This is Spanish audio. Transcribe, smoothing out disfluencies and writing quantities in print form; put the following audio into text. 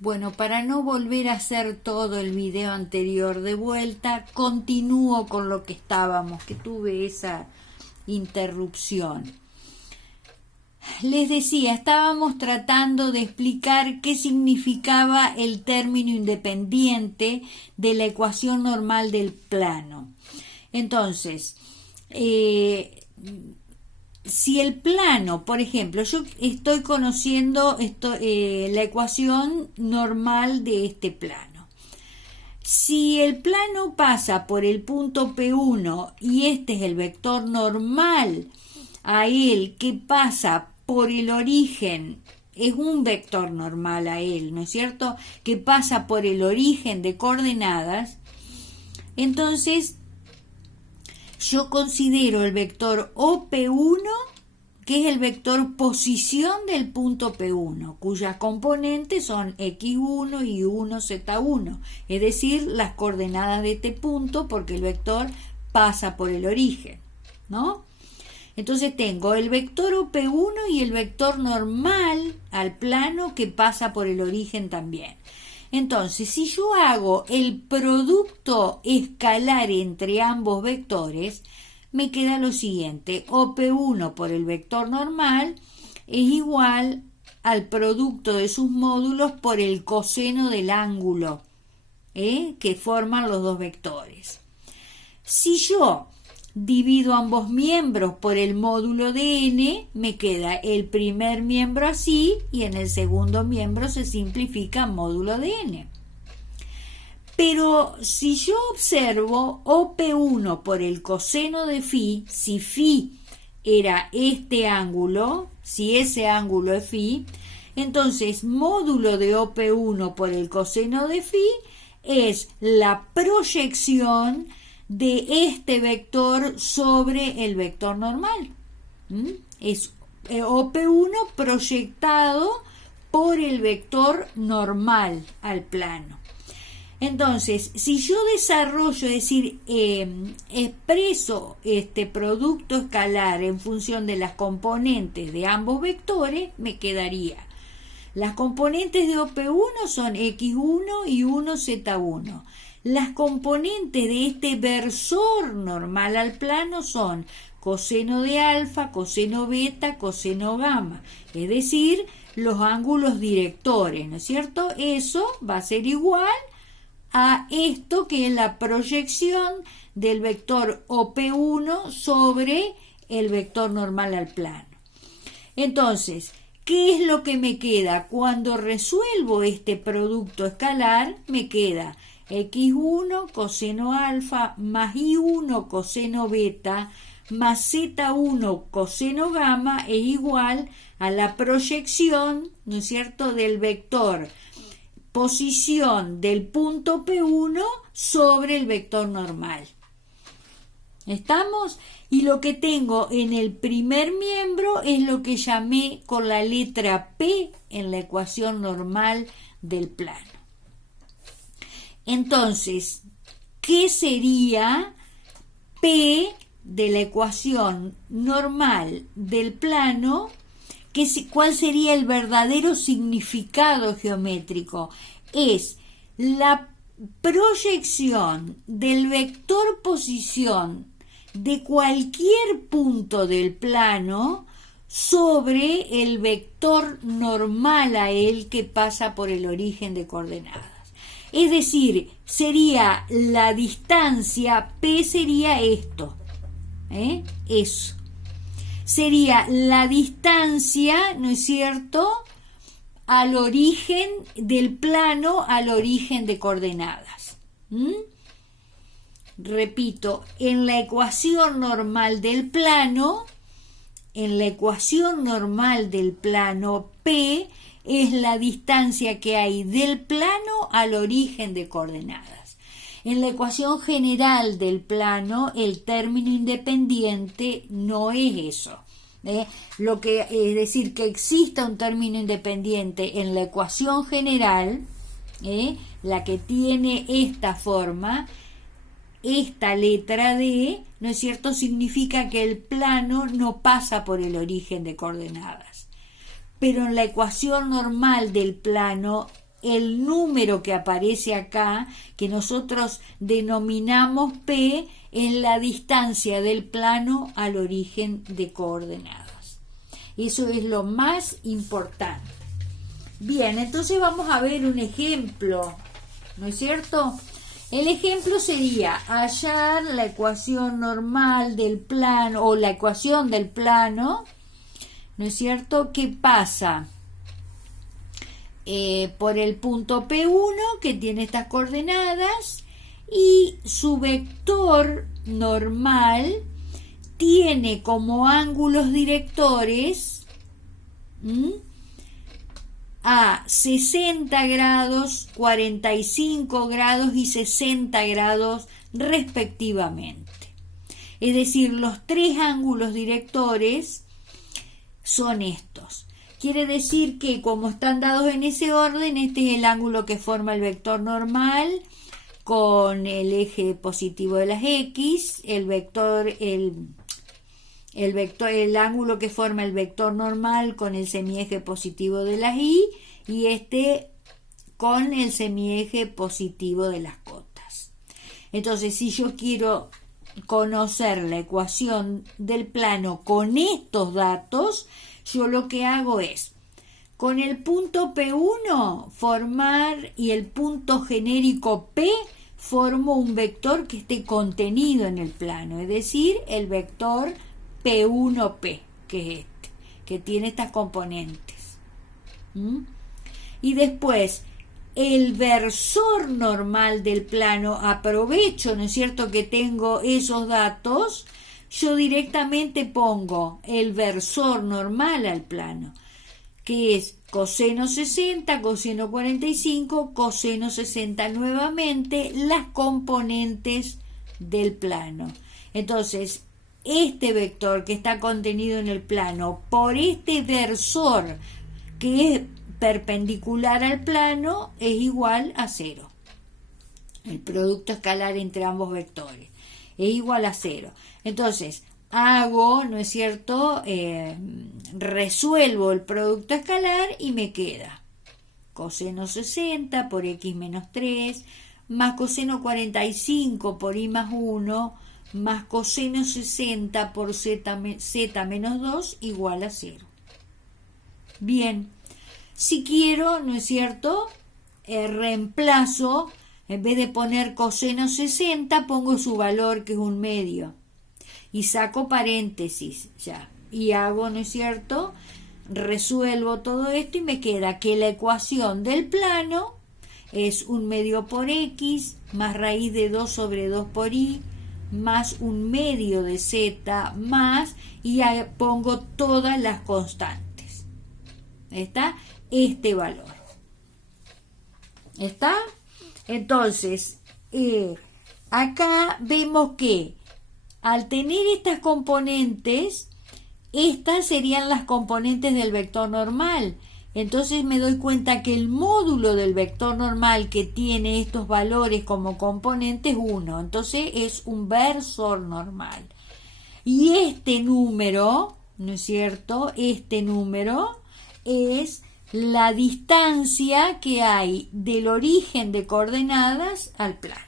Bueno, para no volver a hacer todo el video anterior de vuelta, continúo con lo que estábamos, que tuve esa interrupción. Les decía, estábamos tratando de explicar qué significaba el término independiente de la ecuación normal del plano. Entonces, si el plano, por ejemplo, yo estoy conociendo la ecuación normal de este plano. Si el plano pasa por el punto P1 y este es el vector normal a él que pasa por el origen, es un vector normal a él, ¿no es cierto?, que pasa por el origen de coordenadas, entonces yo considero el vector OP1, que es el vector posición del punto P1, cuyas componentes son X1, Y1, Z1, es decir, las coordenadas de este punto, porque el vector pasa por el origen, ¿no? Entonces tengo el vector OP1 y el vector normal al plano que pasa por el origen también. Entonces, si yo hago el producto escalar entre ambos vectores, me queda lo siguiente: OP1 por el vector normal es igual al producto de sus módulos por el coseno del ángulo que forman los dos vectores. Si yo divido ambos miembros por el módulo de n, me queda el primer miembro así y en el segundo miembro se simplifica módulo de n. Pero si yo observo OP1 por el coseno de phi, si phi era este ángulo, si ese ángulo es phi, entonces módulo de OP1 por el coseno de phi es la proyección de este vector sobre el vector normal. Es OP1 proyectado por el vector normal al plano. Entonces, si yo desarrollo, es decir, expreso este producto escalar en función de las componentes de ambos vectores, me quedaría: las componentes de OP1 son X1 y 1Z1. Las componentes de este versor normal al plano son coseno de alfa, coseno beta, coseno gamma, es decir, los ángulos directores, ¿no es cierto? Eso va a ser igual a esto que es la proyección del vector OP1 sobre el vector normal al plano. Entonces, ¿qué es lo que me queda? Cuando resuelvo este producto escalar, me queda X1 coseno alfa más Y1 coseno beta más Z1 coseno gamma es igual a la proyección, ¿no es cierto?, del vector posición del punto P1 sobre el vector normal. ¿Estamos? Y lo que tengo en el primer miembro es lo que llamé con la letra P en la ecuación normal del plano. Entonces, ¿qué sería P de la ecuación normal del plano? ¿Cuál sería el verdadero significado geométrico? Es la proyección del vector posición de cualquier punto del plano sobre el vector normal a él que pasa por el origen de coordenadas. Es decir, sería la distancia, P sería esto, eso. Sería la distancia, ¿no es cierto?, al origen del plano, al origen de coordenadas. Repito, en la ecuación normal del plano, P es la distancia que hay del plano al origen de coordenadas. En la ecuación general del plano, el término independiente no es eso. Lo que es decir, que exista un término independiente en la ecuación general, la que tiene esta forma, esta letra D, ¿no es cierto?, significa que el plano no pasa por el origen de coordenadas. Pero en la ecuación normal del plano, el número que aparece acá, que nosotros denominamos P, es la distancia del plano al origen de coordenadas. Eso es lo más importante. Bien, entonces vamos a ver un ejemplo, ¿no es cierto? El ejemplo sería hallar la ecuación normal del plano, o la ecuación del plano, ¿no es cierto?, que pasa por el punto P1, que tiene estas coordenadas, y su vector normal tiene como ángulos directores a 60 grados, 45 grados y 60 grados respectivamente. Es decir, los tres ángulos directores son estos. Quiere decir que, como están dados en ese orden, este es el ángulo que forma el vector normal con el eje positivo de las X, el ángulo que forma el vector normal con el semieje positivo de las Y, y este con el semieje positivo de las cotas. Entonces, si yo quiero conocer la ecuación del plano con estos datos, yo lo que hago es, con el punto P1 formar, y el punto genérico P, formo un vector que esté contenido en el plano, es decir, el vector P1P, que es este, que tiene estas componentes. Y después, el versor normal del plano, aprovecho, ¿no es cierto?, que tengo esos datos, yo directamente pongo el versor normal al plano, que es coseno 60, coseno 45, coseno 60 nuevamente, las componentes del plano. Entonces, este vector que está contenido en el plano por este versor que es perpendicular al plano es igual a 0. El producto escalar entre ambos vectores es igual a 0. Entonces, hago, ¿no es cierto?, resuelvo el producto escalar y me queda coseno 60 por x menos 3, más coseno 45 por y más 1, más coseno 60 por z menos 2 igual a 0. Bien, si quiero, ¿no es cierto?, reemplazo, en vez de poner coseno 60, pongo su valor, que es 1/2, y saco paréntesis ya, y hago, ¿no es cierto?, resuelvo todo esto y me queda que la ecuación del plano es 1/2 por x más raíz de 2 sobre 2 por y más 1/2 de z más, y pongo todas las constantes. ¿Está? Este valor. ¿Está? Entonces, acá vemos que al tener estas componentes, estas serían las componentes del vector normal. Entonces me doy cuenta que el módulo del vector normal que tiene estos valores como componente es 1. Entonces es un versor normal. Y este número, ¿no es cierto?, este número es la distancia que hay del origen de coordenadas al plano.